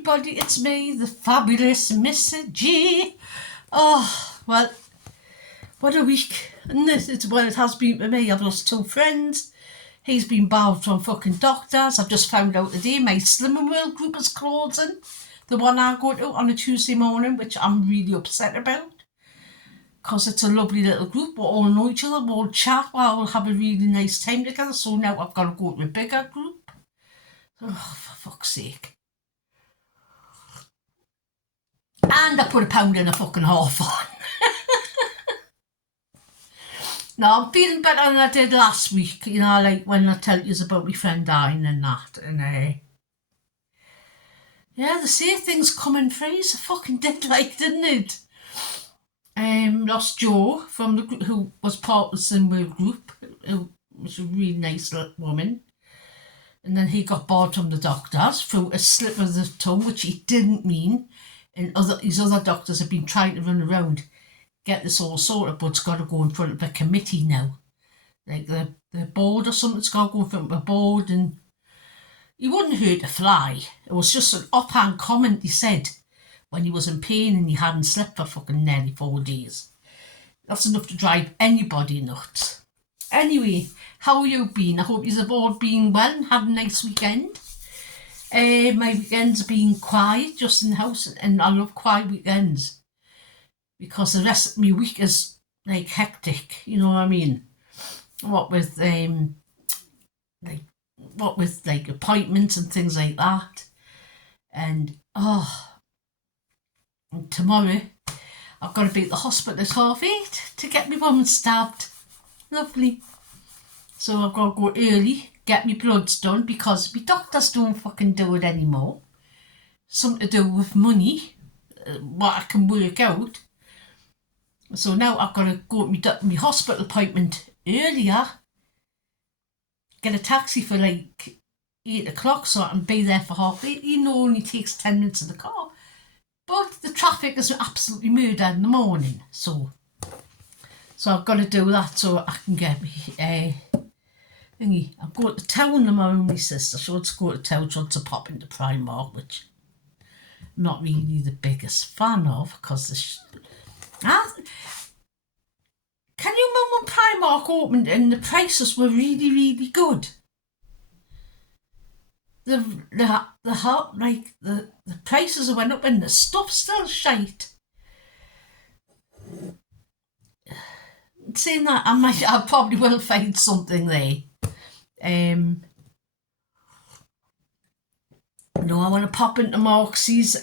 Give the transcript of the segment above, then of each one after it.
everybody, it's me, the fabulous Mr. G. Oh, well, what a week. And it has been for me. I've lost 2 friends. He's been barred from fucking doctors. I've just found out today my Slimming World group is closing. The one I go to on a Tuesday morning, which I'm really upset about. Because it's a lovely little group. We all know each other. We all chat. We all have a really nice time together. So now I've got to go to a bigger group. Oh, for fuck's sake. And I put £1.50 on. No, I'm feeling better than I did last week. You know, like when I tell you about my friend dying and that. And yeah, they say things come in threes. I fucking did, like, didn't it? Lost Joe from the group, who was part of the Slimming group, who was a really nice little woman. And then he got barred from the doctors through a slip of the tongue, which he didn't mean. And his other doctors have been trying to run around, get this all sorted, but it's got to go in front of a committee now. Like the board or something, it's got to go in front of a board, and he wouldn't hurt a fly. It was just an offhand comment he said when he was in pain and he hadn't slept for fucking nearly 4 days. That's enough to drive anybody nuts. Anyway, how you been? I hope you've all been well and had a nice weekend. My weekends have been quiet, just in the house, and I love quiet weekends because the rest of my week is like hectic, you know what I mean? What with appointments and things like that. And and tomorrow I've got to be at the hospital at 8:30 to get my woman stabbed. Lovely. So I've got to go early, get my bloods done, because my doctors don't fucking do it anymore. Something to do with money, what I can work out. So now I've got to go to my hospital appointment earlier, get a taxi for like 8 o'clock so I can be there for 8:30. You know, it only takes 10 minutes in the car. But the traffic is absolutely murder in the morning. So I've got to do that so I can get me thingy. I'm going to town tomorrow with my sister. She wants to go to town. She wants to pop into Primark, which I'm not really the biggest fan of, because can you remember when Primark opened and the prices were really, really good? The prices went up and the stuff's still shite. Saying that, I probably will find something there. No, I want to pop into Marxie's.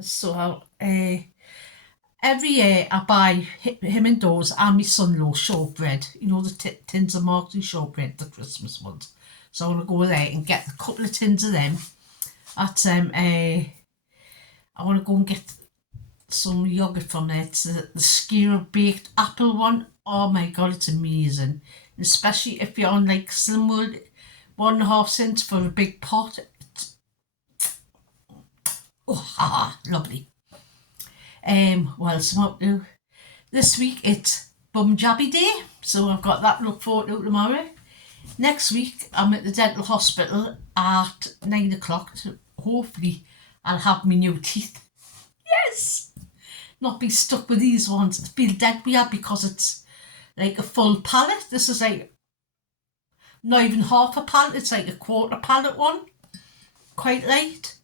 So every year I buy him and Doors and my son-in-law shortbread. You know, the tins of Marxie's shortbread, the Christmas ones. So I want to go there and get a couple of tins of them. I want to go and get some yogurt from there. It's the skewer baked apple one. Oh my god, it's amazing. And especially if you're on like Slimming World, 1.5 cents for a big pot. Lovely. What else am I up to? This week it's Bum Jabby Day, so I've got that to look forward to tomorrow. Next week I'm at the dental hospital at 9 o'clock. Hopefully I'll have my new teeth. Yes! Not be stuck with these ones. It's been dead weird because it's like a full pallet. This is like not even half a pallet. It's like a quarter pallet one. Quite light.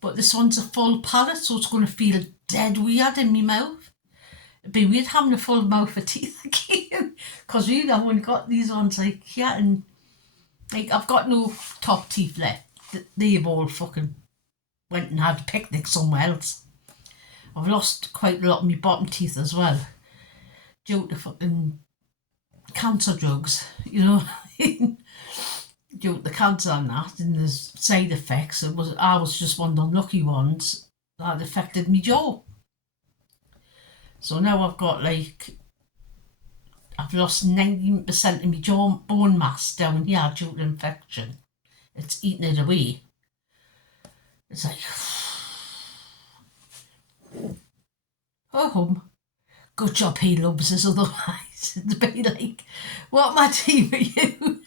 But this one's a full pallet, so it's going to feel dead weird in my mouth. It'd be weird having a full mouth of teeth again. Because really I've only got these ones like here, and like I've got no top teeth left. They've all fucking went and had a picnic somewhere else. I've lost quite a lot of my bottom teeth as well, due to fucking cancer drugs, you know. Due to the cancer and that, and the side effects, I was just one of the unlucky ones that affected my jaw. So now I've got I've lost 19% of my jaw bone mass down here due to infection. It's eating it away. It's like, oh, good job he loves us, otherwise it'd be like, what am I doing with you?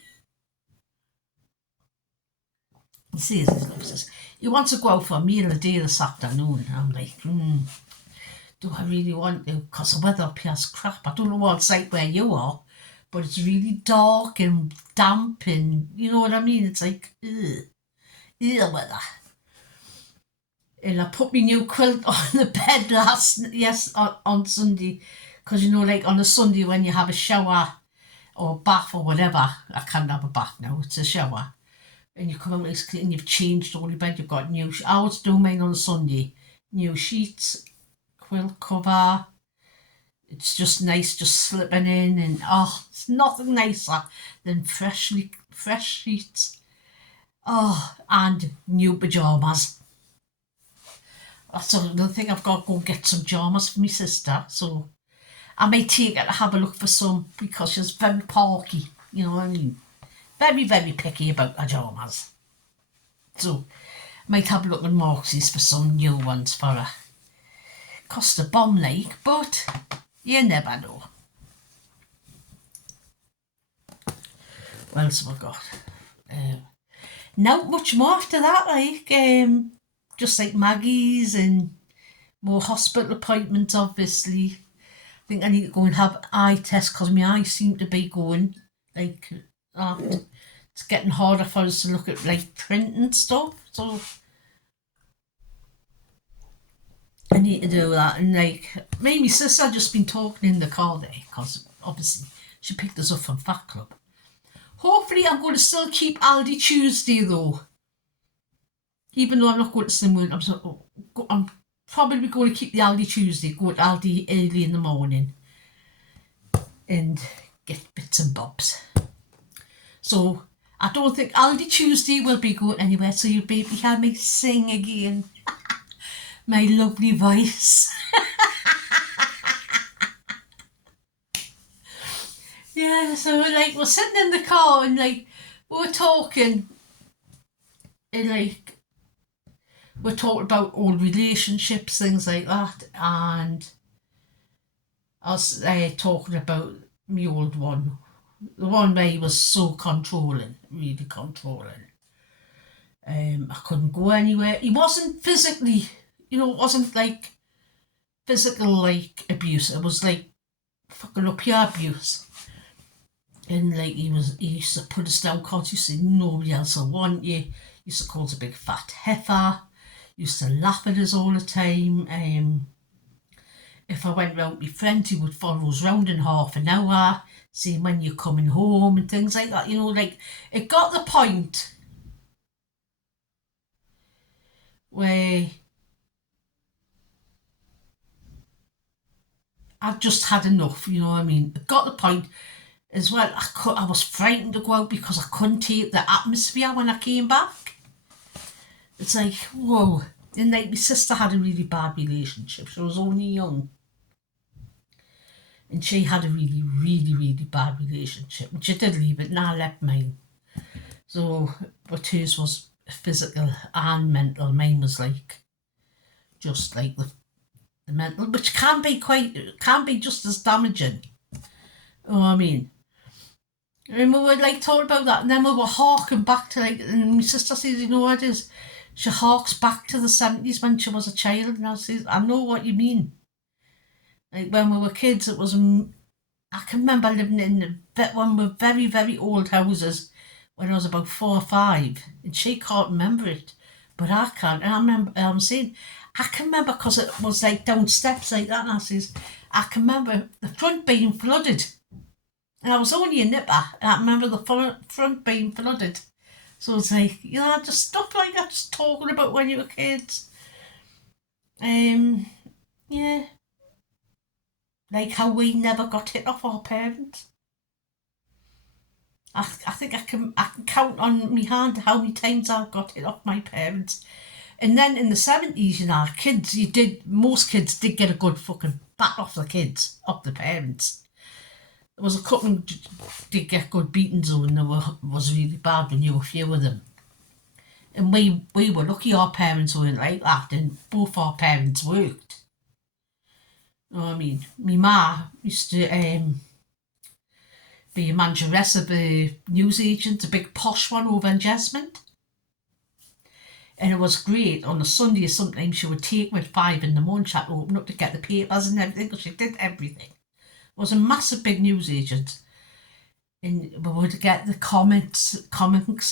He says he loves us. he wants to go out for a meal a day this afternoon. And I'm like, do I really want to? Because the weather up here is crap. I don't know what it's like where you are, but it's really dark and damp and, you know what I mean? It's like, ugh, weather. And I put my new quilt on the bed on Sunday, because you know, like on a Sunday when you have a shower or bath or whatever, I can't have a bath now, it's a shower, and you come out and you've changed all your bed, you've got new, I always do mine on a Sunday, new sheets, quilt cover, it's just nice just slipping in, and it's nothing nicer than fresh sheets, and new pyjamas. That's another thing, I've got to go get some pyjamas for my sister, so I may take her to have a look for some, because she's very porky, you know what I mean? Very, very picky about pyjamas. So, might have a look at Marx's for some new ones for her. Cost a bomb like, but you never know. What else have I got? Not much more after that, like, just like Maggie's and more hospital appointments, obviously. I think I need to go and have eye tests because my eyes seem to be going like that. It's getting harder for us to look at like print and stuff. So I need to do that. And like me and my sister just been talking in the car there because obviously she picked us up from Fat Club. Hopefully I'm going to still keep Aldi Tuesday though. Even though I'm not going to Slimwood, I'm probably going to keep the Aldi Tuesday, go to Aldi early in the morning and get bits and bobs. So I don't think Aldi Tuesday will be going anywhere, so you'll be able to hear me sing again. My lovely voice. Yeah, so we're sitting in the car and like we're talking and like we're talking about old relationships, things like that, and I was talking about my old one, the one where he was so controlling, really controlling. I couldn't go anywhere. He wasn't physically, it wasn't like physical like abuse. It was like fucking up your abuse. And like he used to put us down because he said nobody else will want you. He used to call us a big fat heifer. Used to laugh at us all the time. If I went round with my friends, he would follow us round in half an hour, saying when you're coming home and things like that. Like it got the point where I've just had enough, you know what I mean? It got the point as well. I was frightened to go out because I couldn't take the atmosphere when I came back. It's like, whoa. And like my sister had a really bad relationship. She was only young. And she had a really, really, really bad relationship. And she did leave it and I left mine. So, but hers was physical and mental. Mine was like, just like the mental, which can be just as damaging. You know what I mean? And we were like talking about that, and then we were harking back to like, and my sister says, you know what it is? She harks back to the 70s when she was a child, and I says, I know what you mean. Like when we were kids, it was, I can remember living in one with very, very old houses when I was about 4 or 5, and she can't remember it, but I can. And I remember, I'm saying, I can remember because it was like down steps like that, and I says, I can remember the front being flooded. And I was only a nipper, and I remember the front being flooded. So it's like, just stuff like that, just talking about when you were kids. Yeah. Like how we never got hit off our parents. I think I can count on my hand how many times I got hit off my parents. And then in the 70s, most kids did get a good fucking bat off the parents. There was a couple who did get good beatings though, and was really bad when you were a few of them. And we were lucky our parents weren't like that, and both our parents worked. You know what I mean? My ma used to be a manageress of a newsagent, a big posh one over in Jesmond. And it was great. On a Sunday sometimes she would take me at 5 in the morning, she had to open up to get the papers and everything, because she did everything. It was a massive big newsagent. And we would get the comics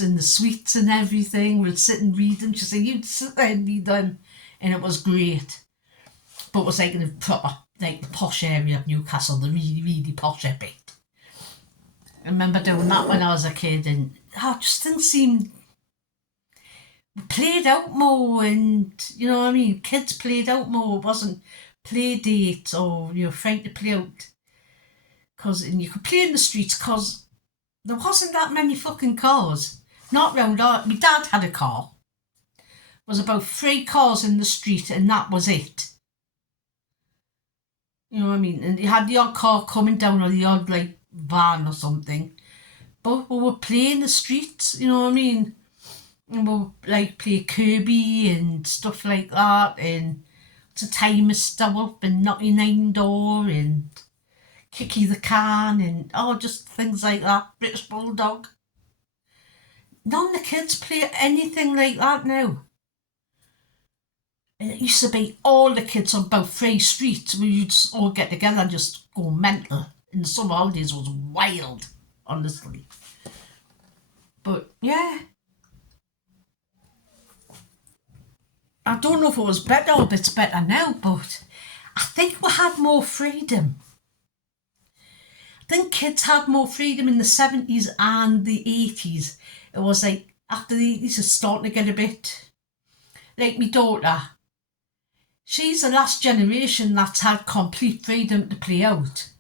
and the sweets and everything. We'd sit and read them. She'd say, you'd sit there and read them. And it was great. But it was like in a proper, like the posh area of Newcastle, the really, really posh bit. I remember doing that when I was a kid, and it just didn't seem... We played out more, and, you know what I mean? Kids played out more. It wasn't play dates or, you know, trying to play out. And you could play in the streets because there wasn't that many fucking cars. Not round our... My dad had a car. There was about 3 cars in the street, and that was it. You know what I mean? And you had the odd car coming down, or the odd, like, van or something. But we would play in the streets, you know what I mean? And we would, like, play Kirby and stuff like that. And to time a stove up and 99 door and Kicky the can and, just things like that. British Bulldog. None of the kids play anything like that now. And it used to be all the kids on about 3 streets where you'd all get together and just go mental. And the summer holidays was wild, honestly. But yeah, I don't know if it was better or if it's better now, but I think we had more freedom. I think kids had more freedom in the 70s and the 80s. It was like after the 80s it's starting to get a bit... Like my daughter, she's the last generation that's had complete freedom to play out.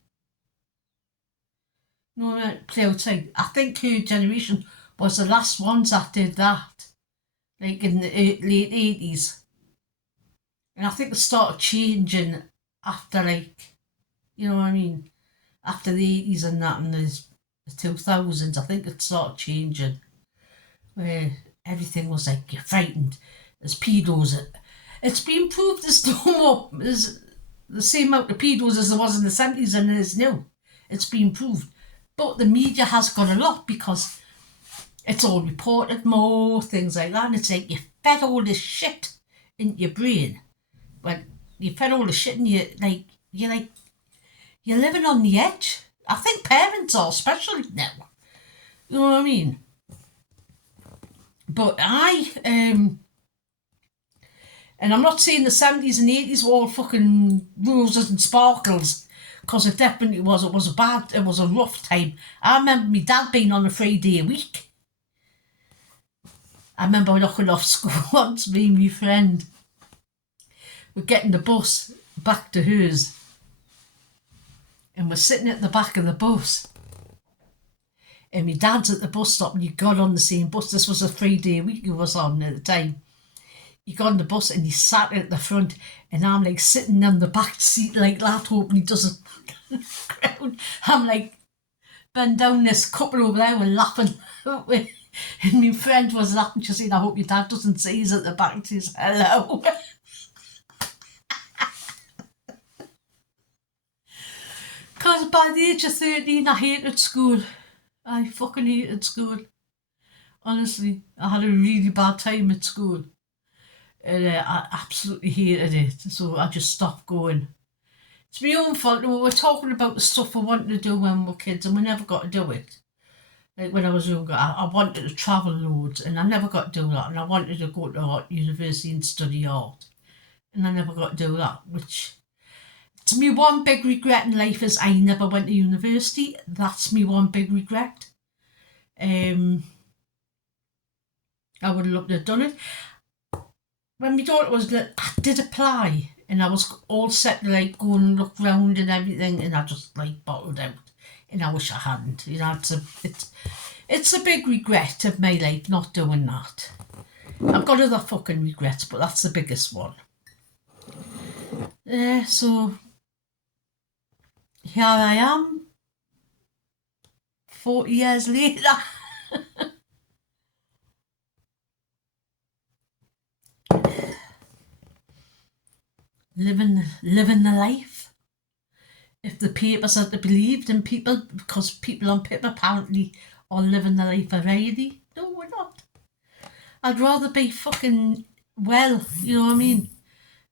No, play outside. I think her generation was the last ones that did that. Like in the late 80s. And I think it started changing after, like, you know what I mean? After the 80s and that, and the 2000s, I think it started changing. Where everything was like, you're frightened. There's pedos. It's been proved there's no more. There's the same amount of pedos as there was in the 70s and there is now. It's been proved. But the media has got a lot because it's all reported more, things like that. And it's like you fed all this shit into your brain. When you fed all the shit and you're living on the edge. I think parents are, especially now. You know what I mean? But and I'm not saying the 70s and 80s were all fucking roses and sparkles, because it definitely was. It was a rough time. I remember my dad being on a 3-day a week. I remember knocking off school once, me and my friend. We're getting the bus back to hers. And we're sitting at the back of the bus. And my dad's at the bus stop and you got on the same bus. This was a 3-day week he was on at the time. He got on the bus and he sat at the front, and I'm like sitting on the back seat like that, hoping he doesn't ground. I'm like bent down, this couple over there were laughing. And my friend was laughing. She said, I hope your dad doesn't see us at the back and says hello. Because by the age of 13 I hated school. I fucking hated school. Honestly, I had a really bad time at school. And I absolutely hated it. So I just stopped going. It's my own fault. We were talking about the stuff I wanted to do when we were kids and we never got to do it. Like when I was younger, I wanted to travel loads and I never got to do that. And I wanted to go to art university and study art. And I never got to do that, which... To me, one big regret in life is I never went to university. That's me one big regret. I would have loved to have done it. When my daughter was little, I did apply and I was all set to like go and look round and everything, and I just like bottled out. And I wish I hadn't. You know, it's a big regret of my life not doing that. I've got other fucking regrets, but that's the biggest one. So here I am, 40 years later. living the life. If the papers are to be believed, and people, because people on paper apparently are living the life already. No, we're not. I'd rather be fucking well, you know what I mean,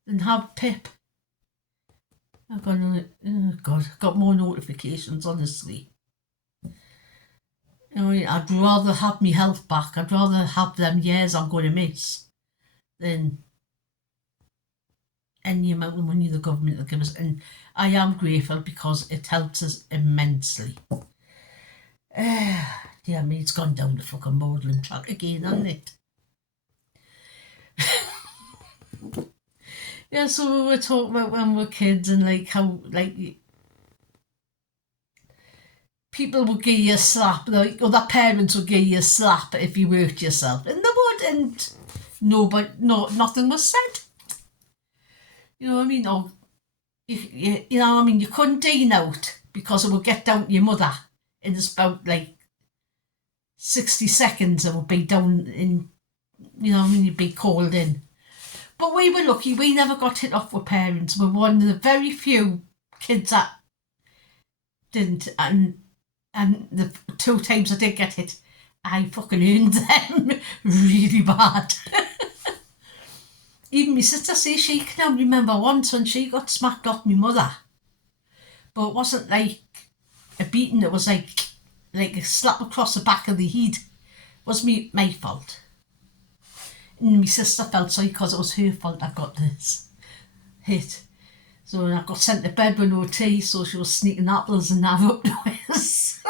than have pip. I've got, oh God, got more notifications, honestly. You know, I'd rather have my health back. I'd rather have them years I'm going to miss than any amount of money the government will give us. And I am grateful because it helps us immensely. Yeah, me, it's gone down the fucking modelling track again, hasn't it? Yeah, so we were talking about when we were kids and like how like people would give you a slap, like other parents would give you a slap if you worked yourself, and they would, and nothing was said. You know what I mean? Or you know what I mean? You couldn't dine out because it would get down to your mother in about like 60 seconds. It would be down in, you know what I mean? You'd be called in. But we were lucky, we never got hit off with parents. We're one of the very few kids that didn't, and the 2 times I did get hit, I fucking earned them really bad. Even my sister says she can remember once when she got smacked off my mother. But it wasn't like a beating, it was like a slap across the back of the head. It was my fault. And my sister felt sorry because it was her fault I got this hit. So I got sent to bed with no tea, so she was sneaking apples and that up to us.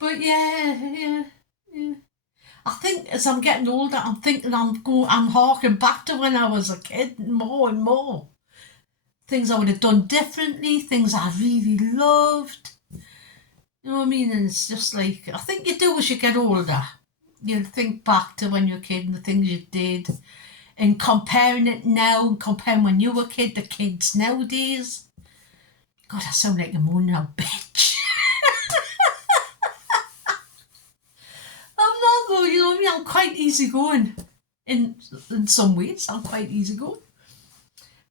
But yeah. I think as I'm getting older, I'm thinking I'm harking back to when I was a kid more and more. Things I would have done differently, things I really loved. You know what I mean? And it's just like, I think you do as you get older. You think back to when you were a kid and the things you did, and comparing it now, comparing when you were a kid to kids nowadays. God, I sound like a moaning out bitch. I'm not though, you know what I mean? I'm quite easygoing. In some ways, I'm quite easygoing.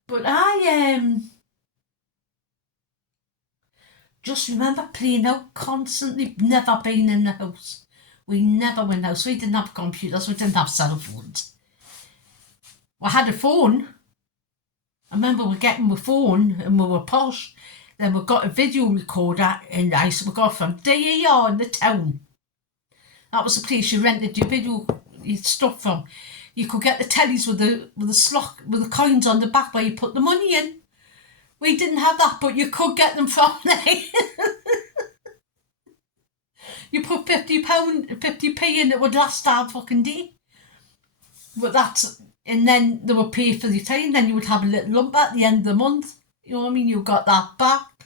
But I just remember playing out constantly, never being in the house. We never went in the house. We didn't have computers, we didn't have cell phones. We had a phone. I remember we getting a phone and we were posh. Then we got a video recorder and we got from DER in the town. That was the place you rented your video stuff from. You could get the tellies with the slot with the coins on the back where you put the money in. We didn't have that, but you could get them from there. You put £50p in, it would last our fucking day. But and then they would pay for the time, then you would have a little lump at the end of the month. You know what I mean? You got that back.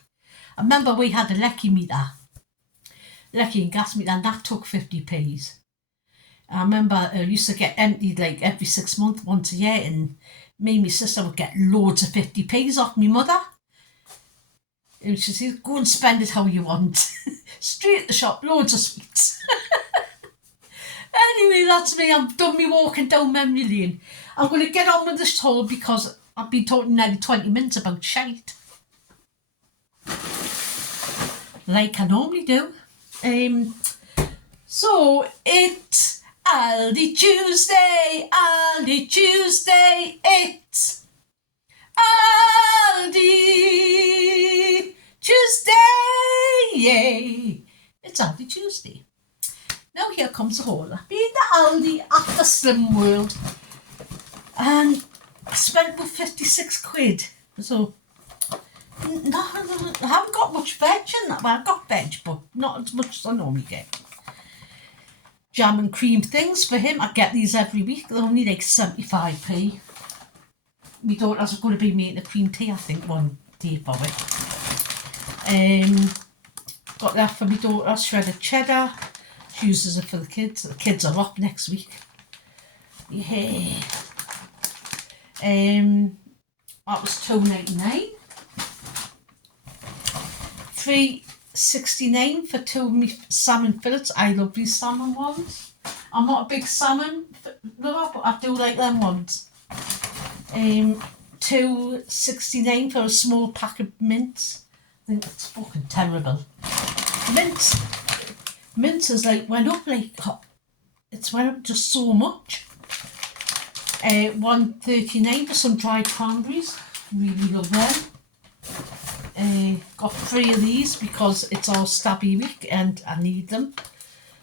I remember we had a lecky meter, lecky and gas meter, and that took 50p's. I remember I used to get emptied like every 6 months, once a year, and me and my sister would get loads of 50p's off my mother. And she said, go and spend it how you want. Straight at the shop, loads of sweets. Anyway, that's me. I've done me walking down memory lane. I'm going to get on with this haul because I've been talking nearly 20 minutes about shite. Like I normally do. So it's Aldi Tuesday, it's Aldi Tuesday, yay! It's Aldi Tuesday. Now here comes the haul. I've been to Aldi at the Slim World and I spent about 56 quid. So, no, I haven't got much veg in that. Well, I've got veg, but not as much as I normally get. Jam and cream things for him. I get these every week. They're only like 75p. My daughter's going to be making a cream tea, I think, one day for it. Got that for my daughter, shredded cheddar. She uses it for the kids. The kids are off next week. Yeah. That was £2.99. £3.69 for 2 of my salmon fillets. I love these salmon ones. I'm not a big salmon lover, but I do like them ones. £2.69 for a small pack of mints. I think it's fucking terrible. Mints is like went up like it's went up just so much. $1.39 for some dried cranberries. Really love them. Got 3 of these because it's all stabby week and I need them.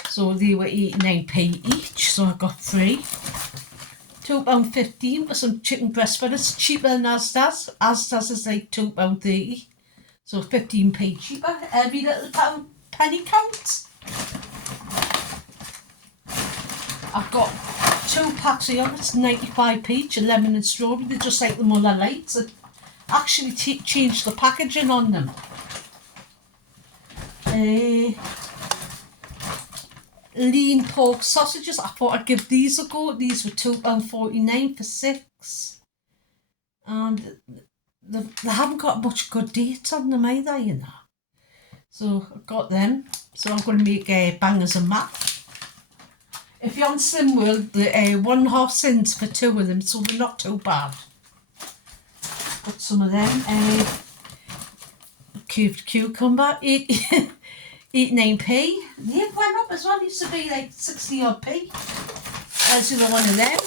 So they were 89p each, so I got 3. £2.15 for some chicken breast fillets, cheaper than Asda's. Asda's is like £2.30, so 15p cheaper. Every little penny counts. I've got 2 packs of yogurts, 95p each, lemon and strawberry. They're just like the Muller Lights. I actually changed the packaging on them. Lean pork sausages. I thought I'd give these a go. These were £2.49 for 6. And they haven't got much good dates on them either, you know. So I got them. So I'm going to make bangers and mash. If you're on Slim World, the 1.5 cents for 2 of them, so they're not too bad. Got some of them. Cubed cucumber, 89p. They've went up as well. Used to be like 60 odd p. There's another one of them.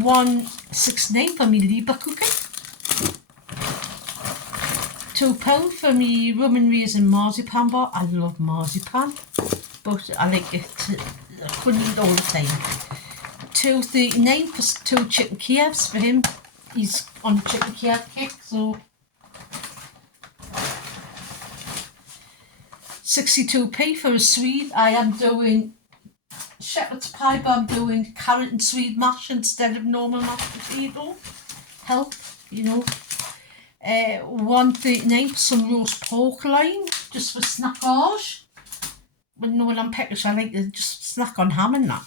£1.69 for me Liba cooking. £2 for me rum and raisin marzipan bar. I love marzipan, but I like it. I couldn't eat all the time. £2.39 for 2 chicken Kievs for him. He's on chicken Kiev kick, so 62p for a Swede. I am doing shepherd's pie, but I'm doing carrot and Swede mash instead of normal mashed potato. Health, you know. £1.39 for some roast pork loin, just for snackage. When I'm peckish, I like to just snack on ham and that.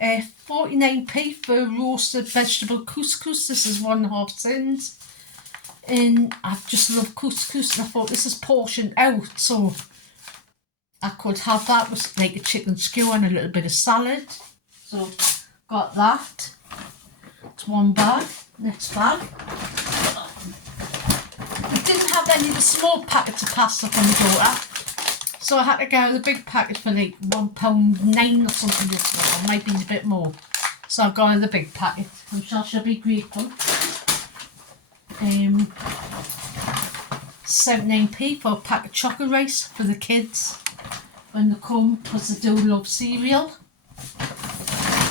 49p for roasted vegetable couscous. This is 1.5 cents. And I just love couscous, and I thought this is portioned out, so I could have that with like a chicken skewer and a little bit of salad. So got that. It's 1 bag. Next bag. I didn't have any of the small packets of pasta from my daughter, so I had to go with the big packet for like £1.09 or something. This one, it might be a bit more. So I've gone with the big packet, which I shall be grateful. 79p for a pack of chocolate rice for the kids when they come, because they do love cereal.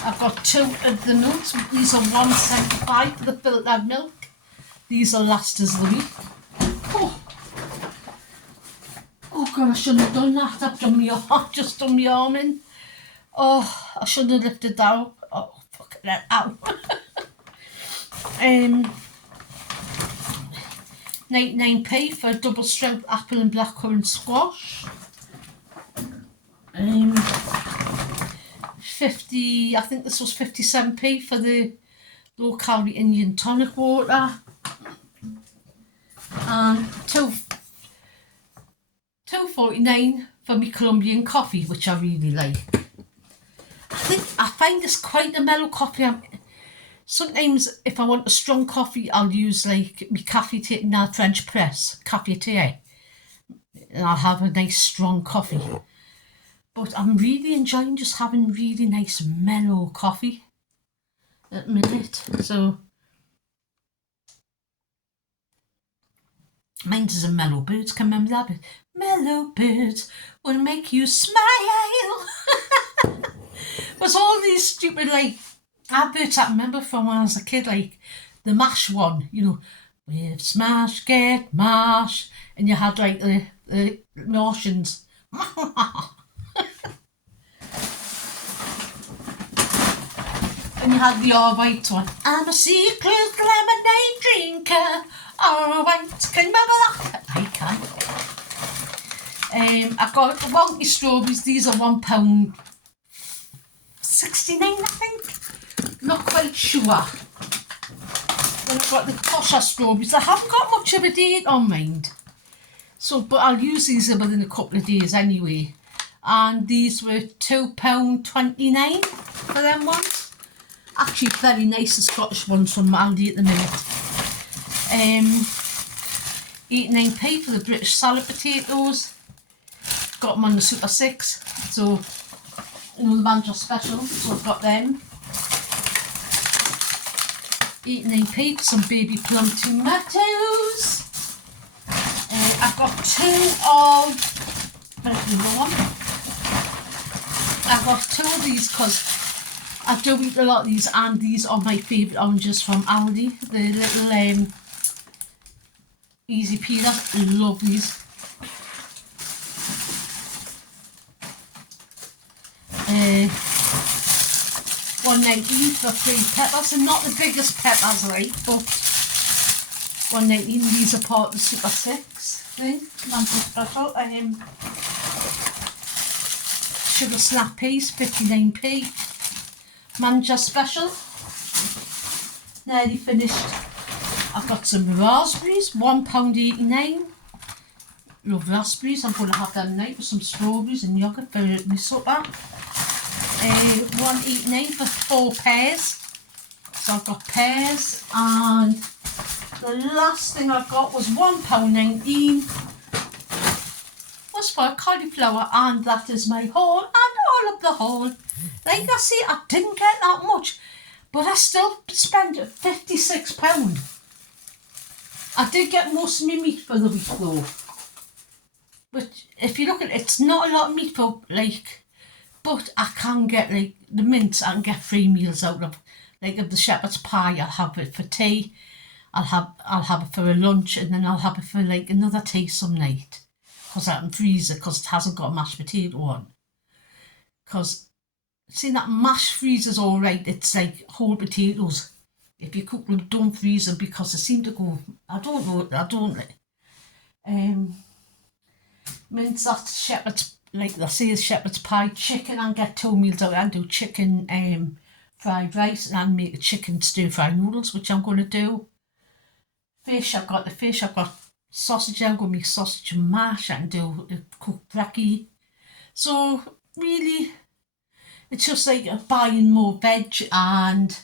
I've got 2 of the milks. These are £1.75 for the filtered milk. These will last us the week. Oh God, I shouldn't have done that. I've just done my arm in. Oh, I shouldn't have lifted that up. Oh, fuck it out. 99p for a double strength apple and blackcurrant squash. 50, I think this was 57p for the low calorie Indian tonic water. And $2.49 for my Colombian coffee, which I really like. I find this quite a mellow coffee. Sometimes if I want a strong coffee, I'll use like my cafe tea, now French press, cafe tea. And I'll have a nice strong coffee. But I'm really enjoying just having really nice mellow coffee at the minute. So mine is a Mellow Birds. Can you remember that bit? Mellow Birds will make you smile. There's all these stupid like adverts I remember from when I was a kid, like the MASH one, you know, with smash get mash, and you had like the notions. And you had the all white one. I'm a secret lemonade drinker. All white. Can you remember that? I can. I've got the wonky strawberries. These are £1.69, I think. Not quite sure. Then I've got the Tosha strawberries. I haven't got much of a date on mine. So, but I'll use these within a couple of days anyway. And these were £2.29 for them ones. Actually very nice, the Scottish ones from Aldi at the minute. 89p for the British salad potatoes. Got them on the Super 6. So the Manager Special, so I've got them. 89p, some baby plum tomatoes. I've got I've got two of these because I do eat a lot of these, and these are my favourite oranges from Aldi. The little easy peeler. Love these. $1.19 for 3 peppers, and not the biggest peppers, right? But $1.19. These are part of the Super 6 thing. Manager Special. Sugar snap peas, 59p. Manager Special. Nearly finished. I've got some raspberries, £1.89. Love raspberries. I'm going to have them tonight with some strawberries and yoghurt for my supper. $1.89 for 4 pears. So I've got pears, and the last thing I got was £1.19. Was for cauliflower, and that is my haul, and all of the haul. Like I say, I didn't get that much, but I still spent £56. I did get most of my meat for the week though. But if you look at it, it's not a lot of meat for but I can get the mince. I can get 3 meals out of. Of the shepherd's pie, I'll have it for tea. I'll have it for a lunch, and then I'll have it for another tea some night. Because I can freeze it because it hasn't got a mashed potato on. Because see, that mashed freezes all right. It's like whole potatoes. If you cook them, don't freeze them because they seem to go. I don't know. Mince that shepherd's, like they say, shepherd's pie. Chicken, and get 2 meals out. I do chicken fried rice, and make a chicken stir fry noodles, which I'm going to do. Fish, I've got the fish. I've got sausage. I'm going to make sausage and mash. I can do cooked brekkie. So really, it's just like buying more veg and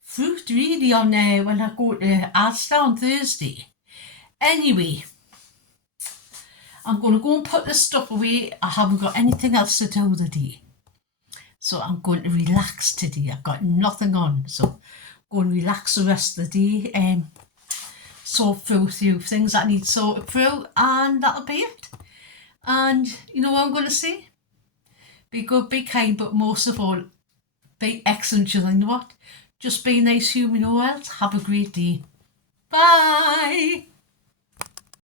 fruit really on when I go to Asda on Thursday. Anyway, I'm going to go and put this stuff away. I haven't got anything else to do today. So I'm going to relax today. I've got nothing on. So go and relax the rest of the day. Sort through a few things that I need sorted through, and that'll be it. And you know what I'm going to say? Be good, be kind, but most of all, be excellent. You know what? Just be a nice human or else. Have a great day. Bye.